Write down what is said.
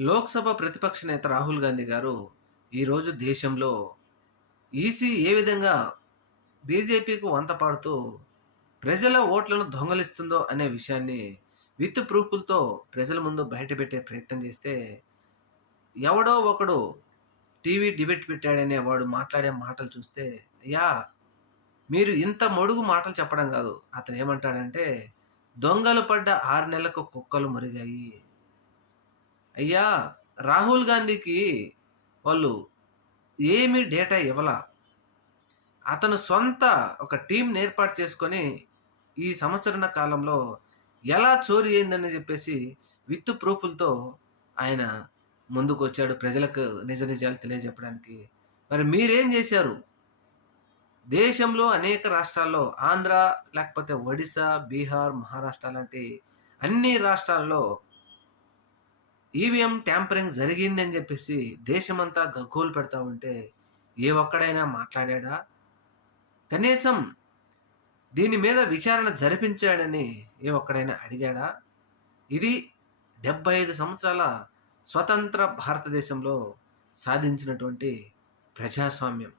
లోక్సభ ప్రతిపక్ష నేత రాహుల్ గాంధీ గారు ఈరోజు దేశంలో ఈసీ ఏ విధంగా బీజేపీకి వంత పాడుతూ ప్రజల ఓట్లను దొంగలిస్తుందో అనే విషయాన్ని విత్ ప్రూఫ్లతో ప్రజల ముందు బయటపెట్టే ప్రయత్నం చేస్తే ఎవడో ఒకడు టీవీ డిబేట్ పెట్టాడనే వాడు మాట్లాడే మాటలు చూస్తే అయ్యా మీరు ఇంత మొడుగు మాటలు చెప్పడం కాదు. అతను ఏమంటాడంటే దొంగలు పడ్డ ఆరు నెలలకు కుక్కలు మరిగాయి. అయ్యా రాహుల్ గాంధీకి వాళ్ళు ఏమీ డేటా ఇవ్వలా. అతను సొంత ఒక టీంని ఏర్పాటు చేసుకొని ఈ సంవత్సరణ కాలంలో ఎలా చోరీ అయిందని చెప్పేసి విత్ ప్రూఫ్లతో ఆయన ముందుకు వచ్చాడు ప్రజలకు నిజ నిజాలు తెలియజెప్పడానికి. మరి మీరేం చేశారు? దేశంలో అనేక రాష్ట్రాల్లో ఆంధ్ర లేకపోతే ఒడిశా బీహార్ మహారాష్ట్ర లాంటి అన్ని రాష్ట్రాల్లో ఈవీఎం ట్యాంపరింగ్ జరిగిందని చెప్పేసి దేశమంతా గగ్గోలు పెడతా ఉంటే ఏ ఒక్కడైనా మాట్లాడా కనీసం దీని మీద విచారణ జరిపించాడని ఏ ఒక్కడైనా అడిగాడా? ఇది డెబ్బై ఐదు సంవత్సరాల స్వతంత్ర భారతదేశంలో సాధించినటువంటి ప్రజాస్వామ్యం.